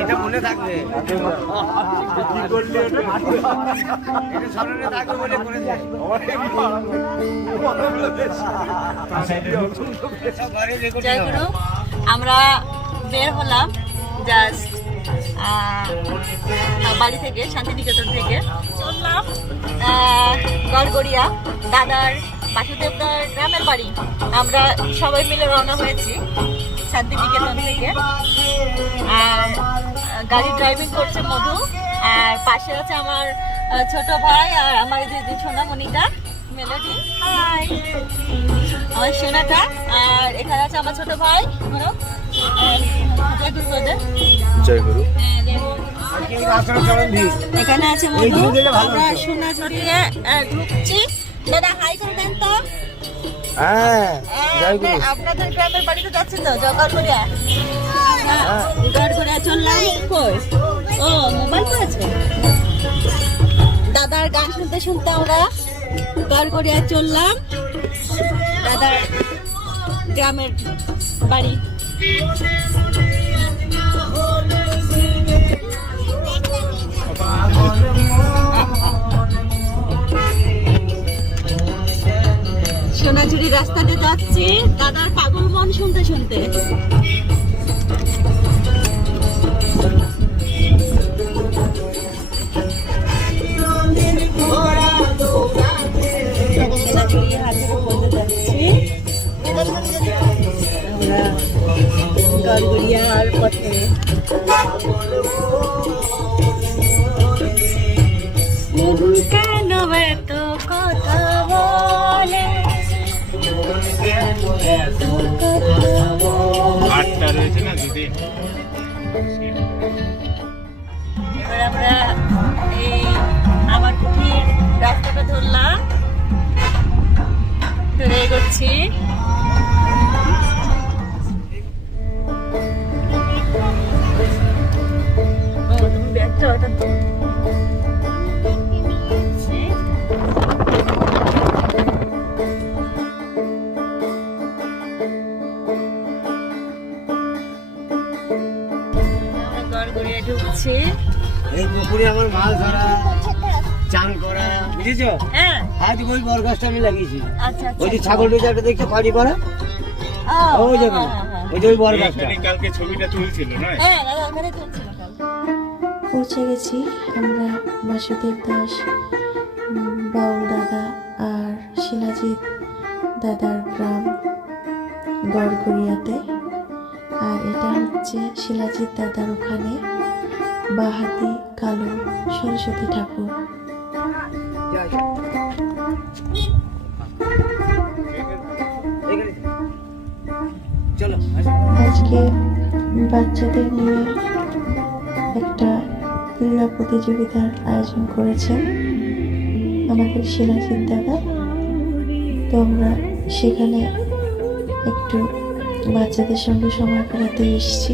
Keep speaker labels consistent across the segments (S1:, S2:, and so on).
S1: এটা মনে থাকবে।
S2: কি করলি এটা?
S1: স্মরণে থাকবে বলে করেছে
S3: আমরা বের হলাম জাস্ট বাড়ি থেকে, শান্তিনিকেতন থেকে। চললাম গড়গড়িয়া, দাদার বাসুদেবদার গ্রামের বাড়ি। আমরা সবাই মিলে রওনা হয়েছি শান্তিনিকেতন থেকে। আর গাড়ি ড্রাইভিং করছে মধু। আর পাশে আছে আমার ছোট ভাই আর আমার যে সোনামণিটা মেলোডি হাই আমার সোনাটা। আর এখানে আছে আমার ছোট ভাই জয় গুরু
S2: জয় গুরু
S3: হ্যাঁ, এখানে আছে মধু। আমরা। সোনা ঝুড়িয়ে ঢুকছি দাদা হাই করে দেন তো।
S1: হ্যাঁ গুরু
S3: আপনাদের গ্রামের বাড়িতে যাচ্ছে তো চললাম ও দাদার গান শুনতে শুনতে আমরা গড়গড়িয়া চললাম। দাদার গ্রামের বাড়ি। সোনাঝুরি রাস্তাতে যাচ্ছি। দাদার পাগল মন শুনতে শুনতে।
S1: বুঝেছ
S3: হ্যাঁ।
S1: আজ ওই বরগাছটা আমি লাগিয়েছি।
S3: আচ্ছা আচ্ছা।
S1: ওই যে ছাগল একটা দেখছ ওই যে
S3: হ্যাঁ, হ্যাঁ, হ্যাঁ।
S1: ওই যে ওই বরগাছটা
S2: কালকে ছবিটা তুলছিল নয়?
S3: হ্যাঁ ওখানে
S4: পৌঁছে গেছি আমরা বাসুদেব দাস বাউল দাদা আর শিলাজিৎ দাদার গ্রাম গড়গড়িয়াতে। আর এটা হচ্ছে শিলাজিৎ দাদার ওখানে বাহাতি কালো সরস্বতী ঠাকুর। আজকে বাচ্চাদের নিয়ে একটা ক্রীড়া প্রতিযোগিতার আয়োজন করেছেন আমাদের শিলাজিৎ দাদা। তো আমরা সেখানে একটু বাচ্চাদের সঙ্গে সময় কাটাতে এসেছি।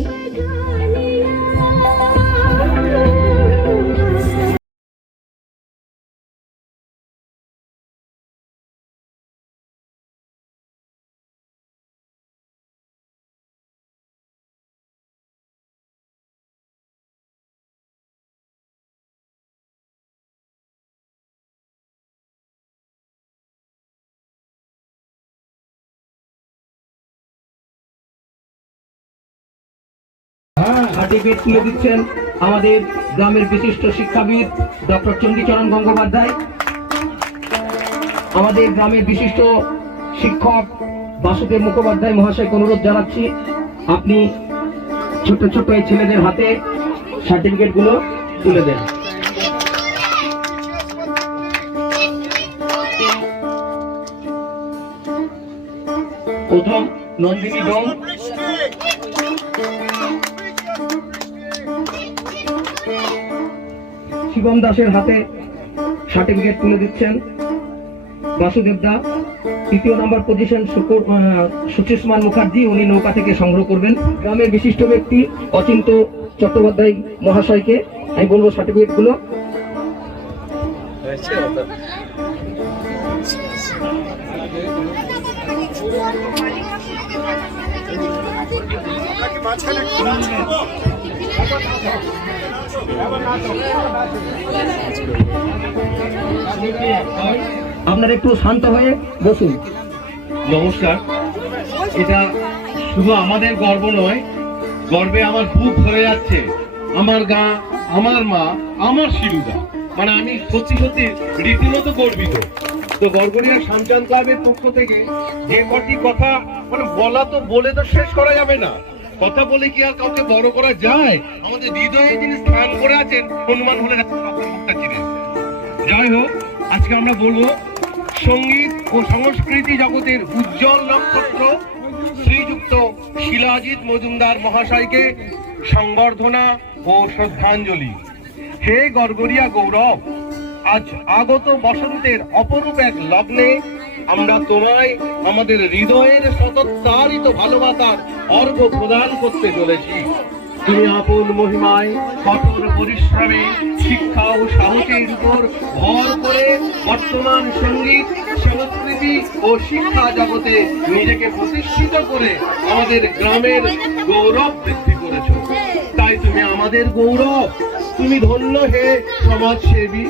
S5: সার্টিফিকেট তুলে দিচ্ছেন আমাদের গ্রামের বিশিষ্ট শিক্ষাবিদ ডক্টর চণ্ডীচরণ গঙ্গোপাধ্যায়। আমাদের গ্রামের বিশিষ্ট শিক্ষক বাসুদেব মুখোপাধ্যায় মহাশয়কে অনুরোধ জানাচ্ছি, আপনি ছোট ছোট এই ছেলেদের হাতে সার্টিফিকেটগুলো তুলে দেন। প্রথম নন্দিনী ডোম শিবম দাসের হাতে সার্টিফিকেট তুলে দিচ্ছেন। বাসুদেব দা তৃতীয় নাম্বার পজিশন সুচিষ্মান মুখার্জি উনি নৌকা থেকে সংগ্রহ করবেন। গ্রামের বিশিষ্ট ব্যক্তি অচিন্ত চট্টোপাধ্যায় মহাশয়কে আমি বলব সার্টিফিকেটগুলো। আপনারা একটু শান্ত হয়ে বসুন।
S6: নমস্কার। এটা শুধু আমাদের গর্ব নয়, গর্বে আমার বুক ভরে যাচ্ছে। আমার গা, আমার মা, আমার শিরুদা মানে আমি সত্যি সত্যি রীতিমতো গর্বিত। তো গড়গড়িয়া শামচান ক্লাবের পক্ষ থেকে যে কটি কথা মানে বলা তো বলে তো শেষ করা যাবে না। কথা বলে কি আর কাউকে বড় করা যায়? আমাদের হৃদয়ে যিনি স্থান করে আছেন, হনুমান হলেন যাই হোক, আজকে আমরা বলব, সংগীত ও সংস্কৃতি জগতের উজ্জ্বল নক্ষত্র, শ্রীযুক্ত শিলাজিৎ মজুমদার মহাশয়কে সংবর্ধনা ও শ্রদ্ধাঞ্জলি। হে গড়গড়িয়া গৌরব, আজ আগত বসন্তের অপরূপ এক লগ্নে আমরা তোমায় আমাদের হৃদয়ের শতত্তারিত ভালোবাসার অর্ঘ প্রদান করতে চলেছি। তুমি আপন মহিমায়, কঠোর পরিশ্রমে, শিক্ষা ও সাহসের উপর ভর করে বর্তমান সংগীত সংস্কৃতি ও শিক্ষা জগতে নিজেকে প্রতিষ্ঠিত করে আমাদের গ্রামের গৌরব বৃদ্ধি করেছ। তাই তুমি আমাদের গৌরব, তুমি ধন্য হে সমাজসেবী।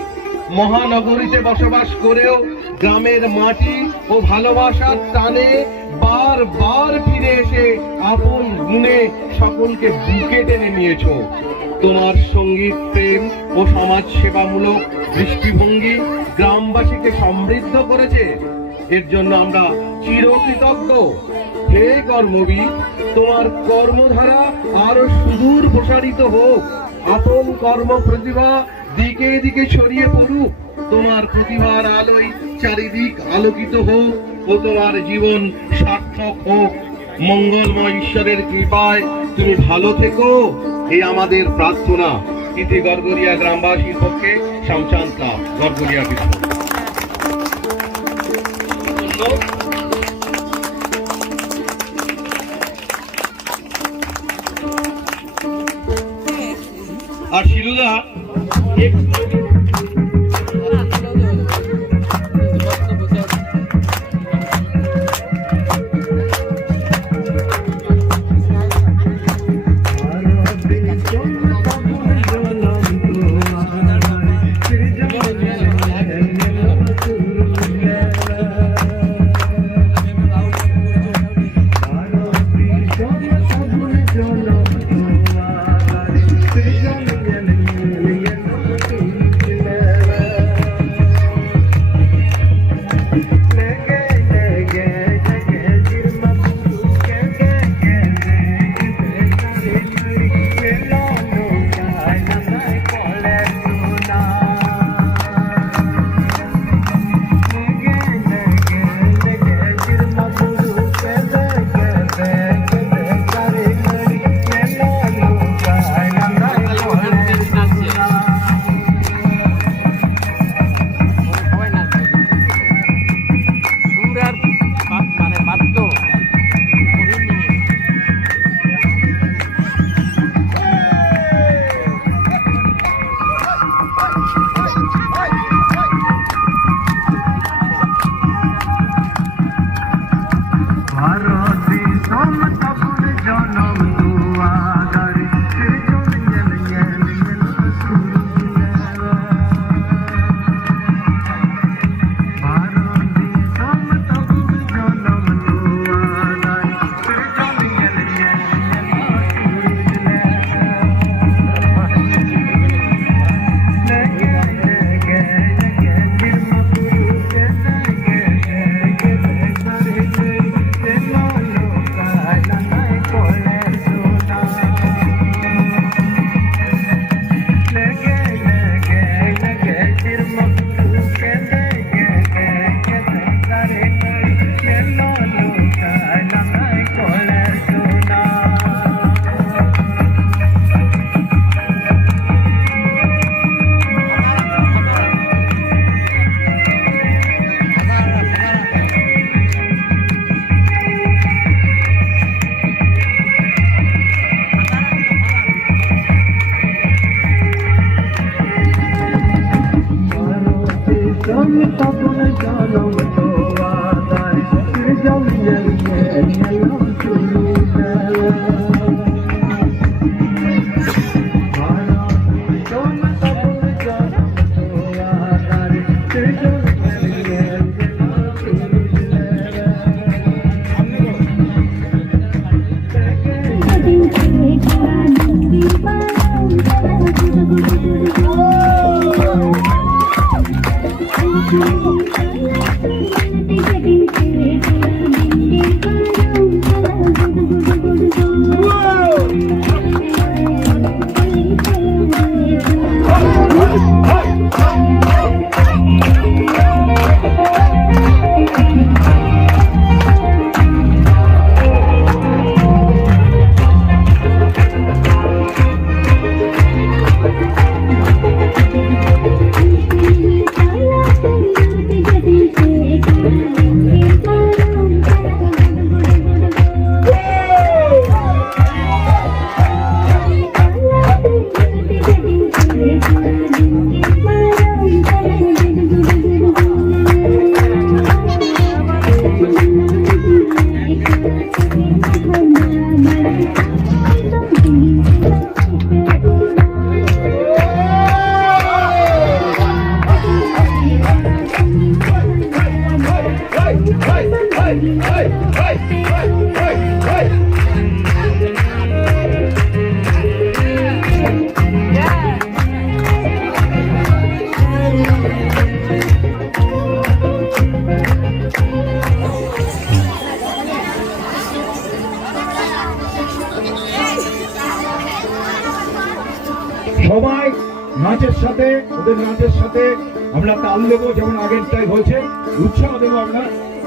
S6: মহানগরীতে বসবাস করেও গ্রামের মাটি ও ভালোবাসার টানে বার বার ফিরে এসে আপন গুণে সকলকে বুকে টেনে নিয়েছো। তোমার সংগীত, প্রেম ও সমাজ সেবামূলক দৃষ্টিভঙ্গি গ্রামবাসীকে সমৃদ্ধ করেছে। এর জন্য আমরা চিরকৃতজ্ঞ। হে কর্মবীর, তোমার কর্মধারা আরও সুদূর প্রসারিত হোক। আপন কর্ম প্রতিভা দিকে দিকে ছড়িয়ে পড়ুক। তোমার প্রতিভার আলোয় চারিদিক আলোকিত হোক ও তোমার জীবন সার্থক হোক। মঙ্গলময় ঈশ্বরের কৃপায় তুমি ভালো থেকো এই আমাদের প্রার্থনা। ইতি গড়গড়িয়া গ্রামবাসীর পক্ষে শামচান্তা গড়গড়িয়া বিশ্ব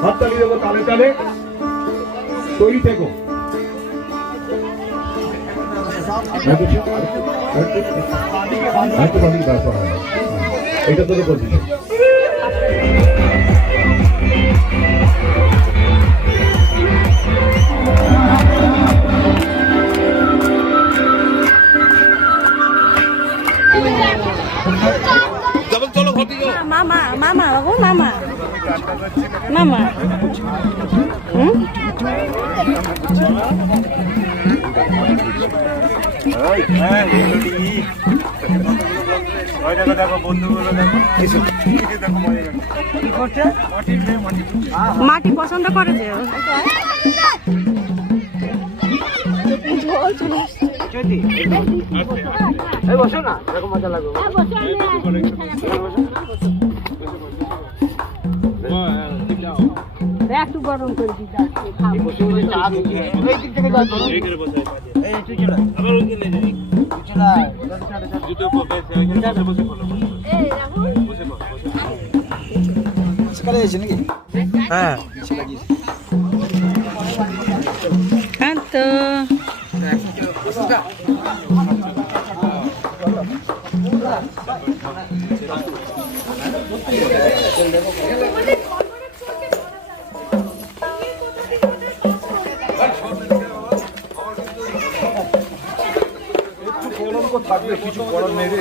S6: হাততালি দেবো তালে তালে। তৈরি থেকো। এটা তো পজিশন
S2: মামা। মাটি পছন্দ করে যে
S7: বসো না এরকম মজা লাগবে।
S2: একটু গরম করে দিতে
S7: বসে বসে কিছু করার
S2: নেই তো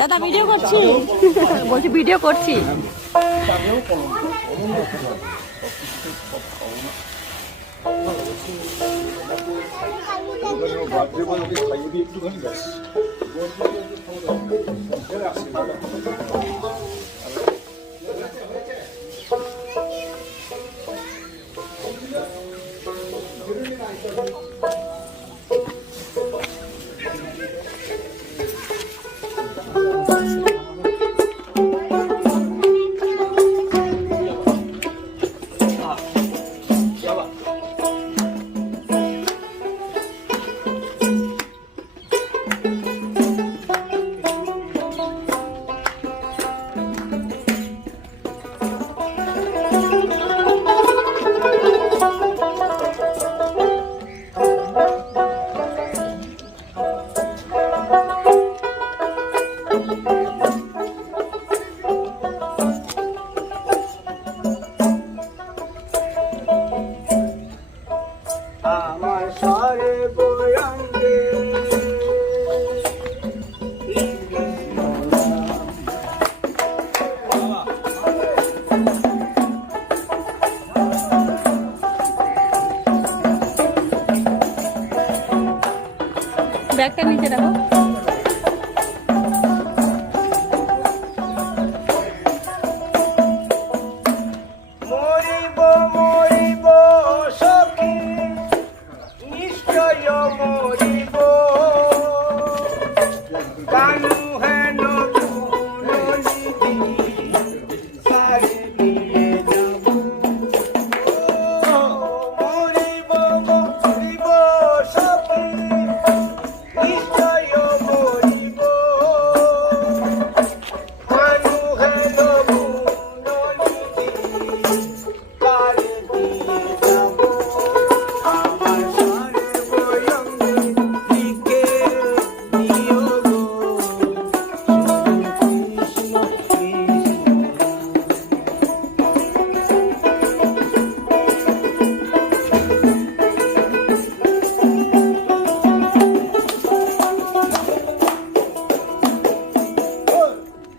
S2: দাদা ভিডিও করছি। বলছি ভিডিও করছি।
S7: আমার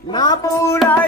S7: Na pura.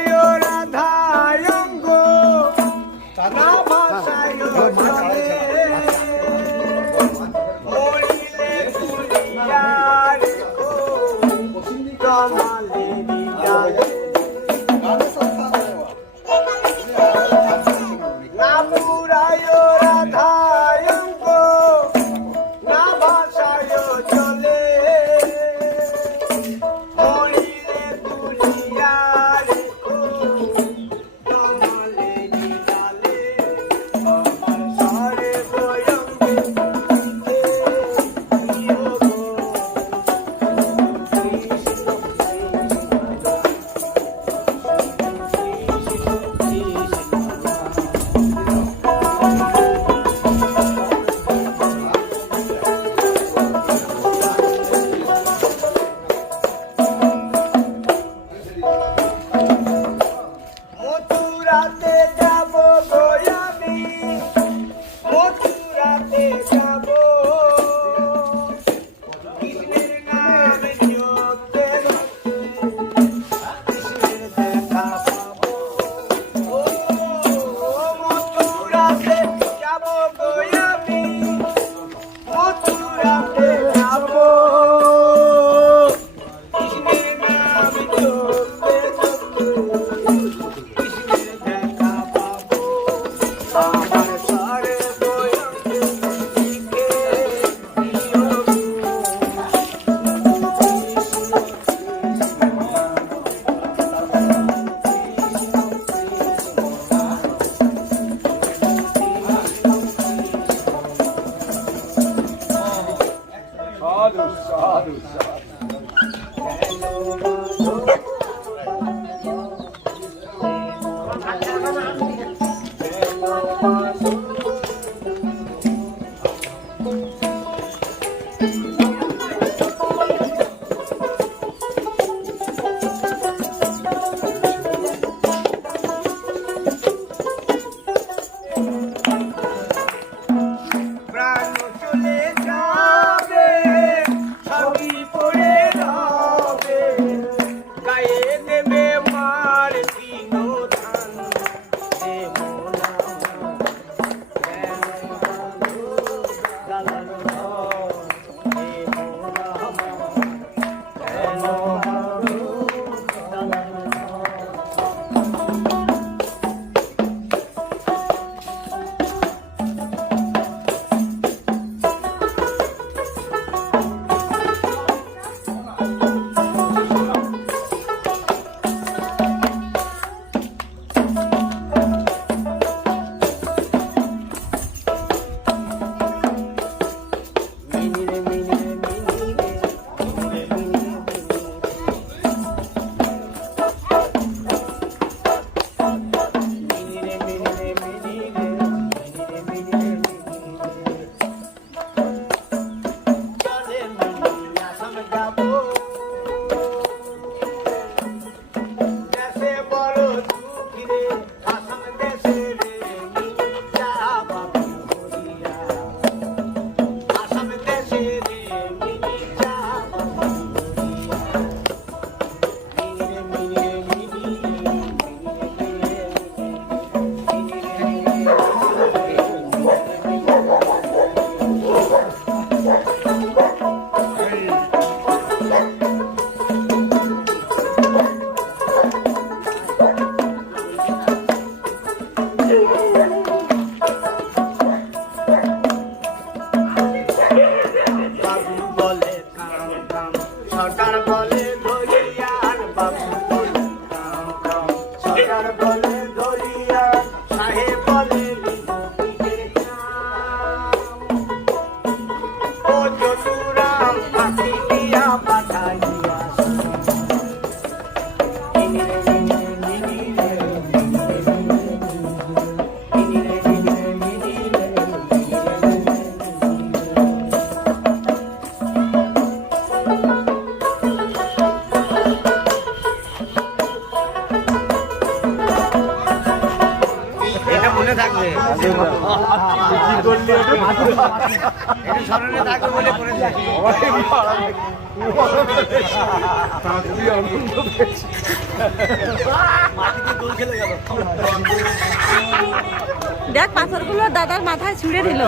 S7: ছুঁড়ে দিল?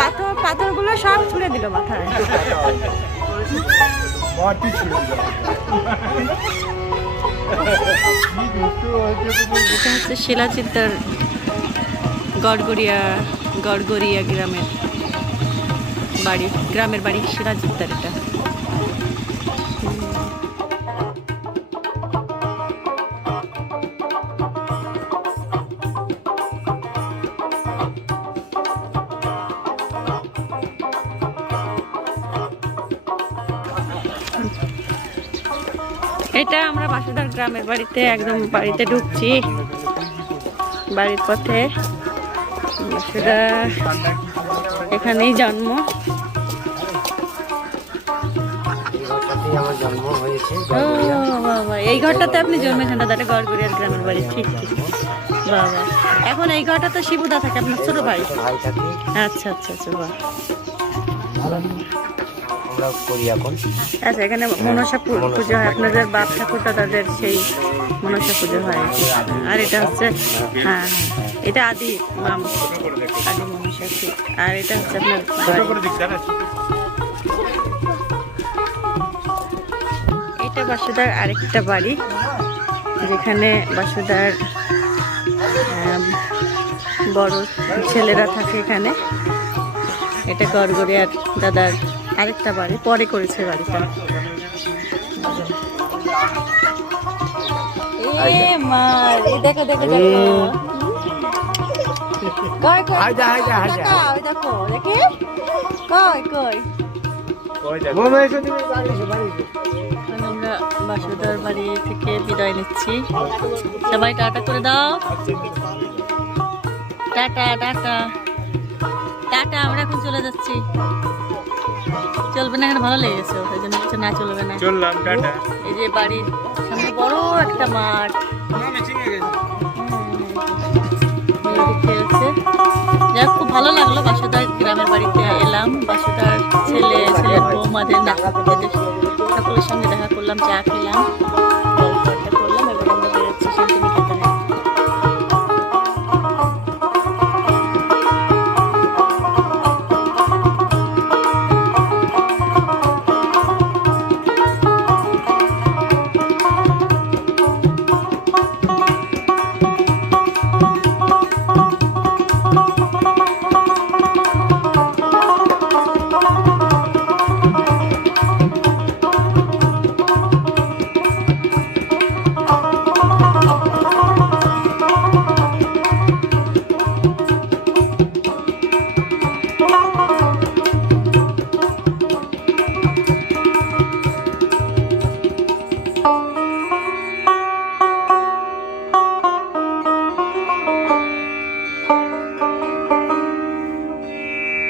S7: পাথর পাথরগুলো সব ছুঁড়ে দিল মাথায়। এটা হচ্ছে শিলাচিত্তার গড়গড়িয়া গড়গড়িয়া গ্রামের বাড়ি। গ্রামের বাড়ি শিলাচিত্তার এটা। এটা আমরা বাসুদার গ্রামের বাড়িতে একদম বাড়িতে ঢুকছি। বাড়ির পথে এখানেই জন্ম। এই ঘরটাতে আপনি জন্মেছেন দাদা গড়গড়িয়ার গ্রামের বাড়ি ঠিক ঠিক বাবা এখন এই ঘরটা তো শিবুদা থাকে আপনার ছোট ভাই।
S1: ভাই
S7: আচ্ছা আচ্ছা আচ্ছা
S1: আমরা করি এখন।
S7: আচ্ছা এখানে মনসা পুজো হয়। আপনাদের বাপ ঠাকুরটা তাদের সেই মনসা পুজো হয়। আর এটা হচ্ছে হ্যাঁ হ্যাঁ। এটা আদি মাম আদি মনসা আর এটা হচ্ছে আপনার। এটা বাসুদার আরেকটা বাড়ি যেখানে বাসুদার বড় ছেলেরা থাকে এখানে। এটা গড়গড়িয়ার দাদার আরেকটা বাড়ি পরে করেছে বাড়িটা। দেখো দেখো
S8: বাসুদার বাড়ি থেকে বিদায় নিচ্ছি। সবাই টাটা করে দাও। Tata tata. টাটা আমরা এখন চলে যাচ্ছি। চলবে না এখানে ভালো লেগেছে ওই জন্য কিছু না চলবে না।
S2: চললাম টাটা।
S8: এই যে বাড়ির সামনে বড় একটা মাঠ। যাক খুব ভালো লাগল বাসুদার গ্রামের বাড়িতে এলাম। বাসুদার ছেলে ছেলের বৌমাদের দেখা সকলের সঙ্গে দেখা করলাম চা খেলাম।